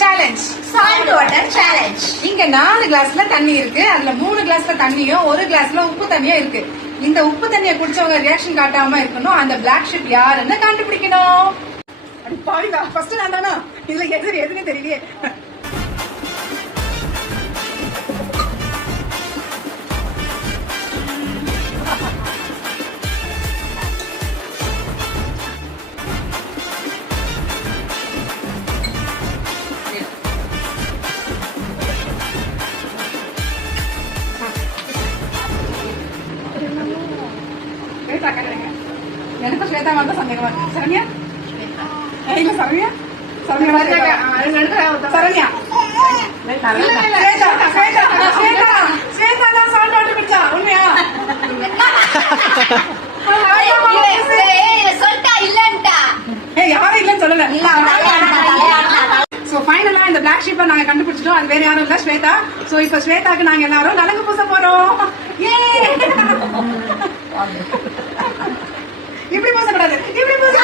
Challenge. Salt water challenge. இங்க 4 கிளாஸ்ல தண்ணி இருக்கு. அதுல 3 கிளாஸ்ல தண்ணியும் 1 கிளாஸ்ல உப்பு தண்ணியும் இருக்கு. இந்த உப்பு தண்ணியை குடிச்சவங்க ரியாக்ஷன் காட்டாம இருக்கணும். அந்த பிளாக் ஷிப் யாருன்னு கண்டுபிடிக்கணும். பாவிடா, ஃபர்ஸ்ட் நான் தானா? இதுல எதுன்னு தெரியலையே. எனக்கும் ஸ்வேதா மாதிரி சந்தேகமா இருக்கு. சரண்யா இல்ல சரண்யா சரண்யா ஸ்வேதா தான் சால்ட் வாட்டர் குடிச்சா. உண்மையா? யாரும் இல்லன்னு சொல்லல. சோ ஃபைனலா இந்த பிளாக் ஷீப்பை நாங்க கண்டுபிடிச்சிட்டோம். அது வேற யாரும் இல்ல, ஸ்வேதா. சோ இப்ப ஸ்வேதாக்கு நாங்க எல்லாரும் நலங்கு பூச போறோம். இப்படி பூசக்கூடாது, இப்படி பூச